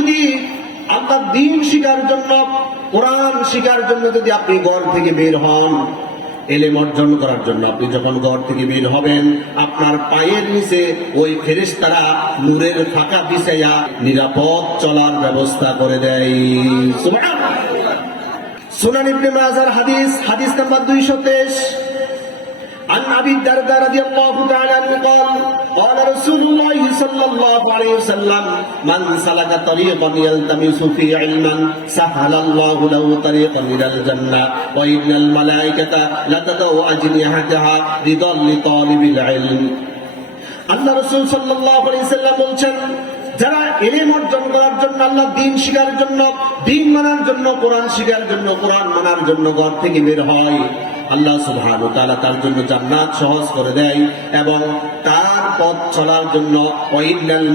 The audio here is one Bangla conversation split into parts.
যদি আপনার দিন শিকার জন্য, কোরআন শিকার জন্য যদি আপনি ঘর থেকে বের হন, এলেম অর্জন করার জন্য আপনি যখন ঘর থেকে বের হবেন, আপনার পায়ের নিচে ওই ফেরেশতারা নূরের ফাঁকা বিছাইয়া নিরাপদ চলার ব্যবস্থা করে দেয়। সুনান ইবনে মাজার হাদিস হাদিস নাম্বার 223 عن ابي الدرداء رضي الله تعالى عنه قال قال رسول الله صلى الله عليه وسلم من سلك طريقا يلتمس فيه علما سهل الله له طريقا الى الجنه وان الملائكه لتدعو اجنحتها رضا لطالب العلم আল্লাহ রসুল সাল্লাহ সাল্লাম বলছেন যারা এলেম অর্জন করার জন্য আল্লাহ দিন শিকার জন্য দিন মানার জন্য কোরআন শিকার জন্য কোরআন মানার জন্য ঘর থেকে বের হয় আল্লাহ সুবহান তাআলা তার জন্য জান্নাত সহজ করে দেয় এবং তার পথ চলার জন্য ওয়াইনাল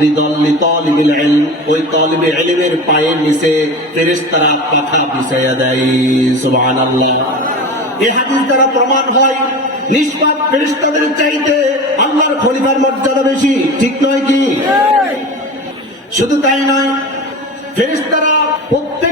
রিদাল লিতালিবিল ইলম ওই তালিবে ইলমের পায়ের নিচে ফেরেশতারা পাখা বিছায়া দেয় সুবহানাল্লাহ। এ হাদিস দ্বারা প্রমাণ হয় নিষ্পাপ ফেরেশতাদের চাইতে আল্লাহর খলিফার মর্যাদা বেশি ঠিক নয় কি? শুধু তাই নয় ফেরেশতারা প্রত্যেকটা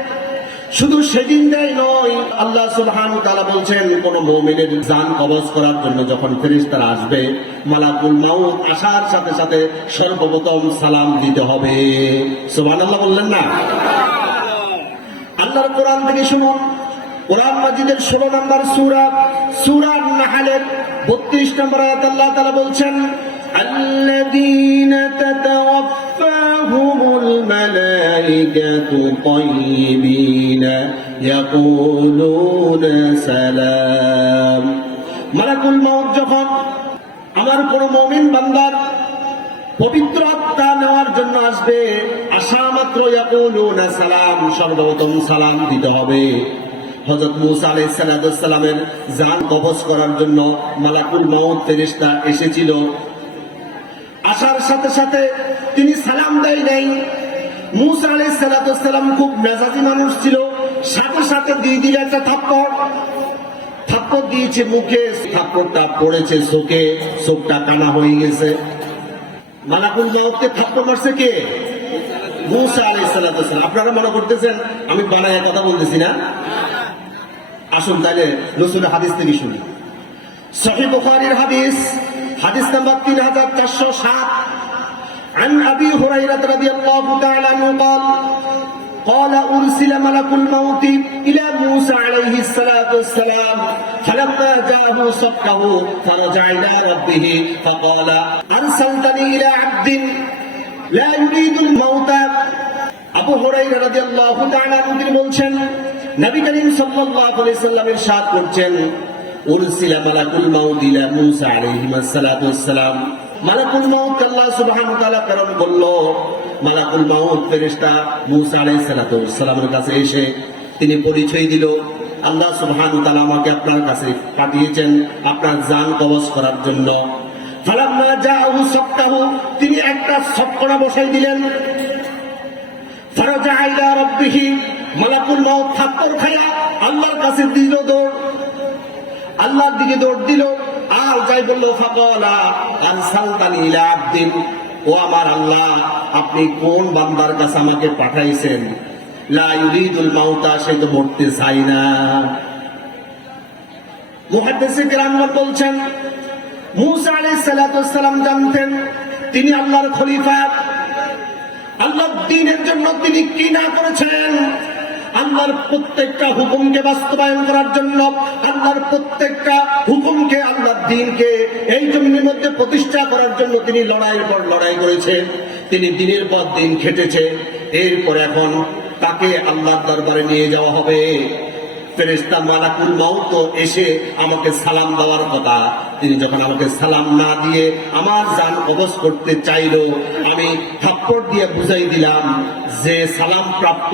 শুধু সেদিন দেয় নয় আল্লাহ সুবহান তাআলা বলছেন কোন মুমিনের জান কবজ করার জন্য যখন ফেরেশতারা আসবে মালাকুল মাউত আসার সাথে সাথে সর্বপ্রথম সালাম দিতে হবে সুবহানাল্লাহ বললেন না আল্লাহর কোরআন থেকে শুনুন কোরআন মাজিদের ষোলো নম্বর সুরা সুরা নাহালের বত্রিশ নম্বর আয়াত আল্লাহ তাআলা বলছেন الذين تتوفاهم الملائكة طيبين يقولون سلام মালাকুল মাউত যখন আমার কোন মমিন বান্দার পবিত্র আত্মা নেওয়ার জন্য আসবে আসা মাত্র ইয়াকুলুনা সালাম সর্বপ্রথম সালাম দিতে হবে হযরত মুসা আলাইহিস সালামের জান কবজ করার জন্য মালাকুল মাউত ফেরেশতা এসেছিল আসার সাথে সাথে তিনি সালাম দেয় নাই মুসা সালাম খুব মেজাজি মানুষ ছিল। সাথে সাথে দিয়ে দিলে একটা থাপ্পড়। থাপ্পড় দিয়েছে মুখে, থাপ্পড়টা পড়েছে কানা হয়ে গেছে। মালাকুল থাপ্পড় মারছে কে? মুসা সালাম। আপনারা মনে করতেছেন, আমি বানায় কথা বলতেছি না? আসুন তাহলে রসুলের হাদিস থেকে শুনি। সহি বুখারীর হাদিস হাদিস নাম্বার তিন হাজার চারশো সাত। عن ابي هريره رضي الله تعالى عنه قال قال ارسل ملك الموت الى موسى عليه الصلاه والسلام فلما جاءه صدقه فرجع الى ربه فقال ارسلتني الى عبد لا يريد الموت আবু হুরাইরা রাদিয়াল্লাহু তাআলা আনহু তিনি বলছেন নবী করিম সাল্লাল্লাহু আলাইহি সাল্লাম ইরশাদ করছেন উরসিলা মালাকুল মাউত ইলা মূসা আলাইহিস সালাতু ওয়াসসালাম মালাকুল মাউত আল্লাহ সুবহানাহু ওয়া তাআলা প্রেরণ করল। মালাকুল মাউত ফেরেশতা মূসা আলাইহিস সালাতু ওয়াসসালামের কাছে এসে তিনি পরিচয় দিল। আল্লাহ সুবহানাহু ওয়া তাআলা আমাকে আপনার কাছে পাঠিয়েছেন আপনার জান কবজ করার জন্য। ফালাম্মা জাআহু সাক্কাহু তিনি একটা সক্কড়া বসাই দিলেন। ফারাজা ইলা রাব্বিহি, মালাকুল মাউত থাপ্পড় খায়া আল্লাহর কাছে দিল দৌড়। আল্লাহর দিকে দৌড় দিল। আর যাই বলল আবদিন। ও আমার আল্লাহ, আপনি কোন বান্দার কাছে আমাকে পাঠাইছেন? সে তো মরতে চাই না। বলছেন, মুসা জানতেন, তিনি আল্লাহর খলিফা। আল্লাহর দিনের জন্য তিনি কি না করেছেন? আল্লাহর প্রত্যেকটা হুকুমকে বাস্তবায়ন করার জন্য, আল্লাহর প্রত্যেকটা হুকুমকে আল্লাহর দিনকে এই জমিনের মধ্যে প্রতিষ্ঠা করার জন্য তিনি লড়াইয়ের পর লড়াই করেছে তিনি দিনের পর দিন খেটেছে। এরপর এখন তাকে আল্লাহর দরবারে নিয়ে যাওয়া হবে। ফেরেস্তা মালাকুল মাউত এসে আমাকে সালাম দেওয়ার কথা। তিনি যখন আমাকে সালাম না দিয়ে আমার যান অবশ করতে চাইলো, আমি থাপ্পড় দিয়ে বুঝাই দিলাম যে সালাম প্রাপ্য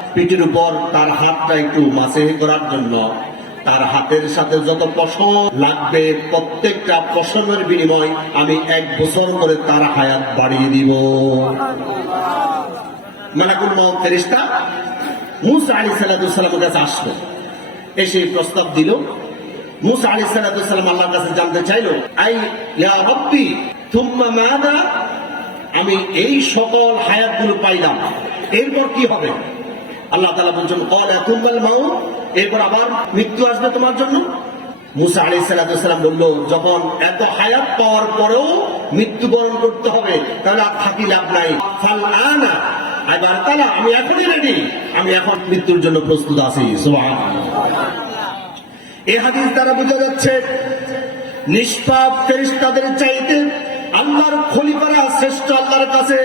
পিঠের উপর তার হাতটা একটু মাসে করার জন্য তার হাতের সাথে যত পশম লাগবে প্রত্যেকটা পশমের বিনিময় আমি এক বছর করে তার হায়াত বাড়িয়ে দিব। মহম্মদ ফেরিস্তা মুসা আলী কাছে আসলো, এসে প্রস্তাব দিল। মুসা আলী সাল্লাম আল্লাহর কাছে জানতে চাইলো, আই ইয়া তুম্মা মাদা? আমি এই সকল হায়াতগুলো পাইলাম। এরপর কি হবে? আল্লাহ তালা বলছেন কল একুম্বাল মাউ এরপর আবার মৃত্যু আসবে তোমার জন্য। মুসা আলী সাল্লাম বলল, যখন এত হায়াত পাওয়ার পরেও মৃত্যুবরণ করতে হবে, তাহলে আর থাকি লাভ নাই। ফাল এবার তালা, আমি এখনই রেডি আমি এখন মৃত্যুর জন্য প্রস্তুত আছি। সুবহানাল্লাহ। এ হাদিস দ্বারা বোঝা যাচ্ছে, নিষ্পাপ ফেরিস্তাদের চাইতে আল্লাহর খলিফারা শ্রেষ্ঠ আল্লাহর কাছে